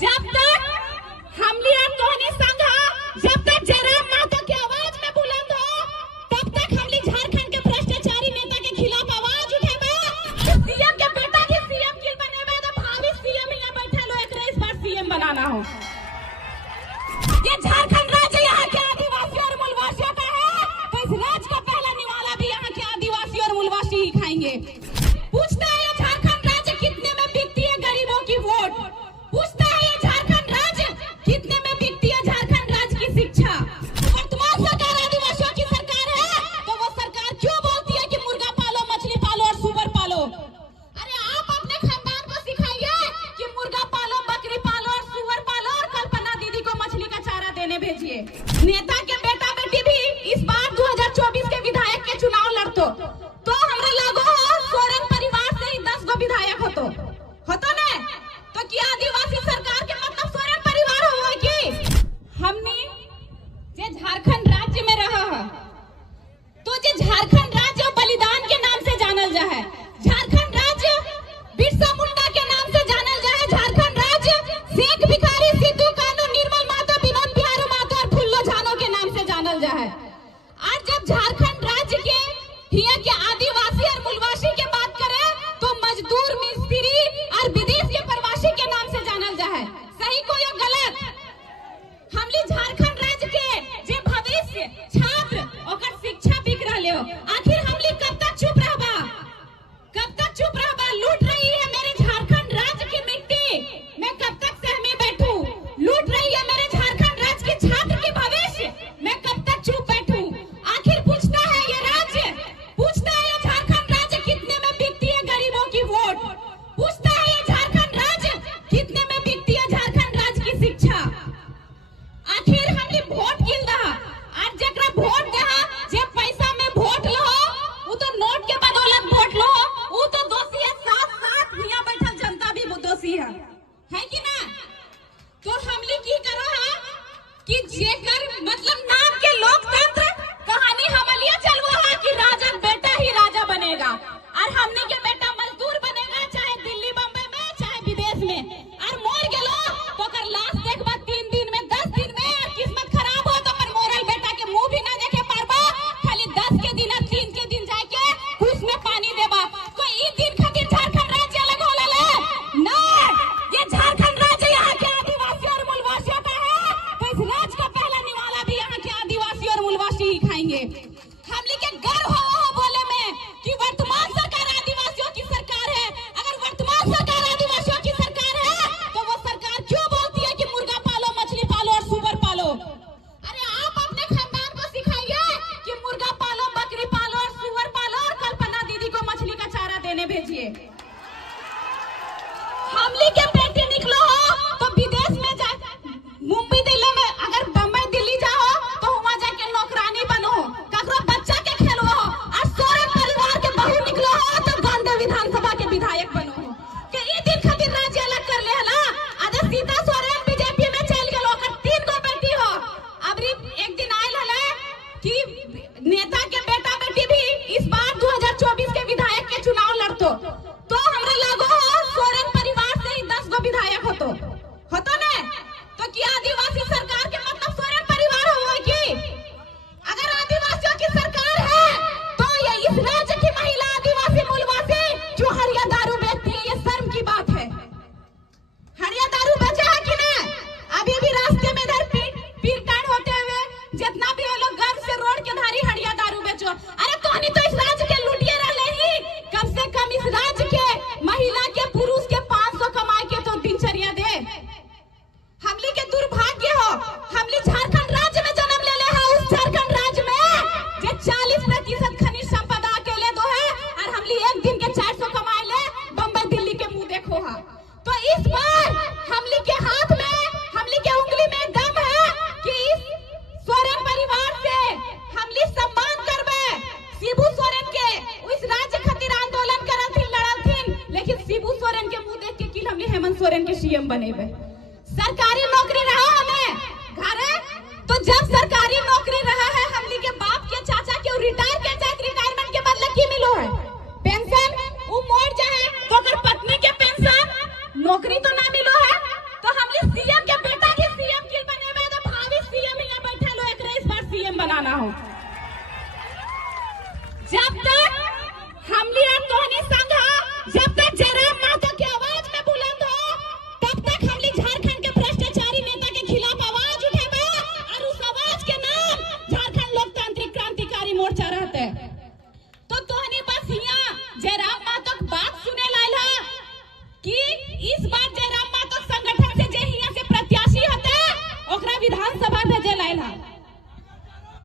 जब तक हमली तोहनी संग जब तक जयराम महतो की आवाज में बुलंद हो तब तक हमली झारखंड के भ्रष्टाचारी नेता के खिलाफ आवाज उठेबे। सीएम के बेटा के सीएम किल बनेबे तो भावी सीएम यहाँ बैठे लो एकरा इस बार सीएम बनाना हो। ये झारखंड राज्य यहाँ के आदिवासी और मूलवासियों का है तो इस राज्य का पहला निवाला भी यहाँ के आदिवासी और मूलवासी ही खाएंगे। पूछता है ये झारखंड राज्य कितने में बिकती है गरीबों की वोट। पूछता है ये झारखंड राज्य कितने में बिकती है झारखंड राज्य की शिक्षा। वर्तमान सरकार आदिवासियों की सरकार है तो वो सरकार क्यों बोलती है कि मुर्गा पालो, मछली पालो और सुअर पालो। अरे आप अपने खानदान को सिखाइए कि मुर्गा पालो, बकरी पालो और सुअर पालो और कल्पना दीदी को मछली का चारा देने भेजिए। नेता के बेटा बेटी भी इस बार 2024 के विधायक के चुनाव लड़तो तो हमरा लागो सोरेन परिवार से ही 10 गो विधायक होतो ना तो क्या आदिवासी सरकार के मतलब सोरेन परिवार हुआ कि हमने जे झारखंड राज्य में रहा है तो जे झारखंड राज्य बलिदान के नाम से जानल जा है। झारखंड राज्य बिरसा मुंडा के नाम से जानल जा है। झारखंड राज्य शेख भिखारी, सिद्धू कानू, निर्मल महतो, विनोद बिहारी महतो और फुल्लो झानो के नाम से जानल जा है। आज जब झारखंड राज्य के हिया के आदिवासी और मूलवासी के बात करें तो मजदूर, मिस्त्री और विदेश के प्रवासी के नाम से जानल जा है। सही को या गलत? हमली झारखंड राज्य के जे भविष्य छात्र ओकर शिक्षा बिक रहले हो। आखिर हमली कब तक चुप रहबा? कब तक चुप रहबा? लूट रही है मेरे झारखंड राज्य की मिट्टी, मैं कब तक सहमे बैठूं? लूट रही है मेरे झारखंड राज्य के छात्र की भविष्य, मैं कब तक चुप बैठूं? आखिर पूछता है ये राज्य, पूछता है ये झारखंड राज्य कितने में बिकती है गरीबों की वोट। पूछता है ये झारखंड राज्य कितने में बिकती है झारखंड राज्य की शिक्षा। आखिर हमने वोट गिन रहा आज जकरा वोट दहा जे पैसा में वोट लो वो तो नोट के बदौलत वोट लो वो तो दोषी है। साथ साथ यहाँ बैठल जनता भी दोषी है कि ना? तो हमली की करो है कि जेकर मतलब नाम के लोकतंत्र कहानी हमलिया चलवा है कि राजा बेटा ही राजा बनेगा और हमने के बेटा मजदूर बनेगा, चाहे दिल्ली बम्बई में चाहे विदेश में। और मोर गेलो तो कर लाश देखबा 3 दिन में 10 दिन में और किस्मत खराब हो तो कर मोरल बेटा के मुंह भी ना देखे पारबा। खाली 10 के दिन 3 के दिन जाके खुश में पानी देबा। कोई ई दिन खातिर झारखंड राज्य अलग होला ले ना। ये झारखंड राज्य यहाँ के आदिवासी और मूलवासियों का है तो इस राज्य का पहला निवाला भी यहाँ के आदिवासी और मूलवासी ही खाएंगे। हमली के गर्व हो बोले में कि वर्तमान सरकार आदिवासियों की सरकार है। अगर वर्तमान सरकार आदिवासियों की सरकार है तो वो सरकार क्यों बोलती है कि मुर्गा पालो, मछली पालो और सुअर पालो। अरे आप अपने खानदान को सिखाइए कि मुर्गा पालो, बकरी पालो और सुअर पालो और कल्पना दीदी को मछली का चारा देने भेजिए। हमली के बेटे निकलो हो तो विदेश में जा, मुंबई दिल्ली में, अगर बम्बई दिल्ली जाओ तो वहां जाके नौकरानी बनो, ककरो बच्चा के खेलो और सोरेन परिवार के बहू निकलो हो तो गांधी विधानसभा के विधायक बनो के ई दिन खातिर राज्य अलग कर ले हला। अगर सीता सोरेन बीजेपी में चल गेलो ओकर 3 गो बेटी हो। अबरी एक दिन आयल हले कि नेता के बेटा बेटी भी इस बार 2024 के विधायक के चुनाव लड़तो तो हमरा लागो सोरेन परिवार से ही 10 गो विधायक होतो ना तो क्या आदिवासी सरकार के मतलब सोरेन परिवार हुआ कि? अगर आदिवासियों की सरकार है तो ये इस राज्य की महिला आदिवासी मूलवासी जो हरिया दारू बेचती है, ये शर्म की बात है। हरिया दारू बेचा है कि नहीं? अभी भी रास्ते में इधर पीरकांड होते हुए जितना भी ये लोग गर्व से रोड के धारी हरिया दारू बेचो। अरे तोहनी तो इस राज्य के लुटिए रहे ही, कम से कम इस राज्य के महिला के पुरुष के 500 कमाए के तो दिनचर्या दे। हमली के दुर्भाग्य हो हमली झारखंड राज्य में जन्म ले ले है। उस झारखंड राज्य में जे 40% खनिज संपदा अकेले दो है और हमली एक दिन के 400 कमाए ले बम्बई दिल्ली के मुंह देखो है। तो इस बार हमली के हाथ में, हमली के उंगली में दम है कि इस सोरेन परिवार से हमली सम्मान करबे। शिबू सोरेन के उस राज्य खातिर आंदोलन करथिन, लड़थिन, लेकिन शिबू सोरेन के मुंह देख के कि हमली हेमंत सोरेन के सीएम बनेबे। सरकारी नौकरी रहा हमें घरे तो जब सरकारी नौकरी रहा है हमली के बाप के चाचा के रिटायर के जात रिटायरमेंट के बदले की मिलो है पेंशन वो मोड़ जाए तो अगर पत्नी के पेंशन नौकरी तो ना मिलो है तो हमली इस दिया